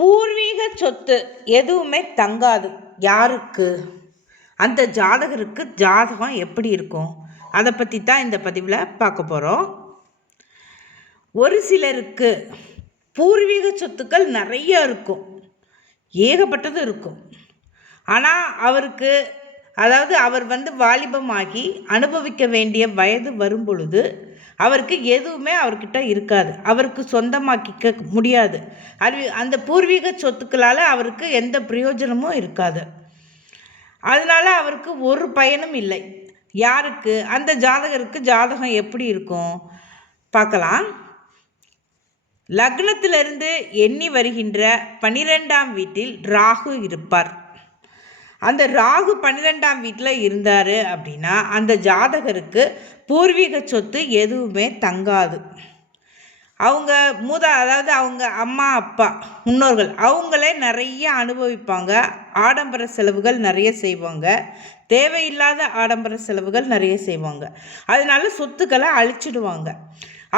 பூர்வீக சொத்து எதுவுமே தங்காது. யாருக்கு? அந்த ஜாதகருக்கு ஜாதகம் எப்படி இருக்கும், அதை பற்றி தான் இந்த பதிவில் பார்க்க போகிறோம். ஒரு சிலருக்கு பூர்வீக சொத்துக்கள் நிறைய இருக்கும், ஏகப்பட்டது இருக்கும். ஆனால் அவருக்கு அவர் வாலிபமாகி அனுபவிக்க வேண்டிய வயது வரும் பொழுது அவருக்கு எதுவுமே அவர்கிட்ட இருக்காது, அவருக்கு சொந்தமாக்கிக்க முடியாது. அந்த பூர்வீக சொத்துக்களால் அவருக்கு எந்த பிரயோஜனமும் இருக்காது. அதனால அவருக்கு ஒரு பயனும் இல்லை. யாருக்கு? அந்த ஜாதகருக்கு ஜாதகம் எப்படி இருக்கும் பார்க்கலாம். லக்னத்திலிருந்து எண்ணி வருகின்ற 12ஆம் வீட்டில் ராகு இருப்பார். அந்த ராகு 12ஆம் வீட்டில் இருந்தார் அப்படின்னா அந்த ஜாதகருக்கு பூர்வீக சொத்து எதுவுமே தங்காது. அவங்க அவங்க அம்மா அப்பா முன்னோர்கள் அவங்களே நிறைய அனுபவிப்பாங்க. ஆடம்பர செலவுகள் நிறைய செய்வாங்க, தேவையில்லாத ஆடம்பர செலவுகள் நிறைய செய்வாங்க. அதனால சொத்துக்களை அழிச்சிடுவாங்க.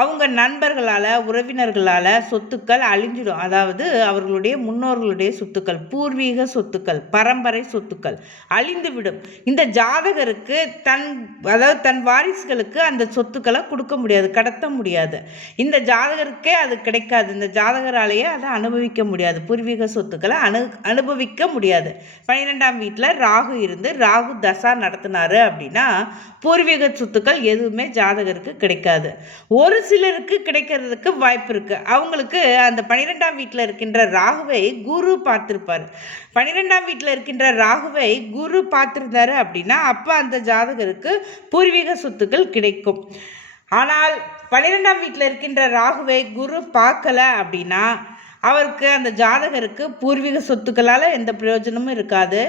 அவங்க நண்பர்களால் உறவினர்களால் சொத்துக்கள் அழிஞ்சிடும். அதாவது அவர்களுடைய முன்னோர்களுடைய சொத்துக்கள், பூர்வீக சொத்துக்கள், பரம்பரை சொத்துக்கள் அழிந்துவிடும். இந்த ஜாதகருக்கு தன் வாரிசுகளுக்கு அந்த சொத்துக்களை கொடுக்க முடியாது, கடத்த முடியாது. இந்த ஜாதகருக்கே அது கிடைக்காது. இந்த ஜாதகராலேயே அதை அனுபவிக்க முடியாது. பூர்வீக சொத்துக்களை அனுபவிக்க முடியாது. 12ஆம் வீட்டில் ராகு இருந்து ராகு தசா நடத்தினாரு அப்படின்னா பூர்வீக சொத்துக்கள் எதுவுமே ஜாதகருக்கு கிடைக்காது. ஒரு சிலருக்கு கிடைக்கிறதுக்கு வாய்ப்பு இருக்கு. அவங்களுக்கு அந்த 12ஆம் வீட்டில் இருக்கின்ற ராகுவை குரு பார்த்திருப்பார். 12ஆம் வீட்டில் இருக்கின்ற ராகுவை குரு பார்த்திருந்தாரு அப்படின்னா அப்போ அந்த ஜாதகருக்கு பூர்வீக சொத்துக்கள் கிடைக்கும். ஆனால் 12ஆம் வீட்டில் இருக்கின்ற ராகுவை குரு பார்க்கல அப்படின்னா அவருக்கு அந்த ஜாதகருக்கு பூர்வீக சொத்துக்களால் எந்த பிரயோஜனமும் இருக்காது,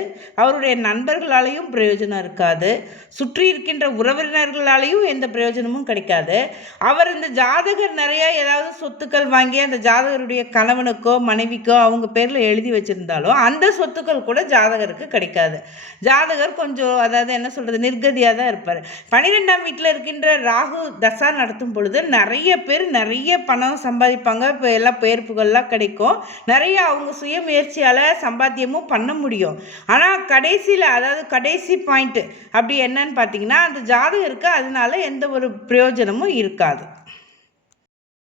அவருடைய நண்பர்களாலேயும் பிரயோஜனம் இருக்காது, சுற்றி இருக்கின்ற உறவினர்களாலேயும் எந்த பிரயோஜனமும் கிடைக்காது. அவர் இந்த ஜாதகர் நிறைய ஏதாவது சொத்துக்கள் வாங்கி அந்த ஜாதகருடைய கணவனுக்கோ மனைவிக்கோ அவங்க பேரில் எழுதி வச்சுருந்தாலும் அந்த சொத்துக்கள் கூட ஜாதகருக்கு கிடைக்காது. ஜாதகர் கொஞ்சம் நிர்கதியாக தான் இருப்பார். 12ஆம் வீட்டில் இருக்கின்ற ராகு தசா நடத்தும் பொழுது நிறைய பேர் நிறைய பணம் சம்பாதிப்பாங்க. இப்போ எல்லா பெயர்ப்புகள்லாம் கிடைக்கும், நிறைய அவங்க சுய முயற்சியால் சம்பாத்தியமும் பண்ண முடியும். ஆனால் கடைசியில் கடைசி பாயிண்ட் அப்படி என்னன்னு பார்த்தீங்கன்னா அந்த ஜாதகருக்கு அதனால எந்த ஒரு பிரயோஜனமும் இருக்காது.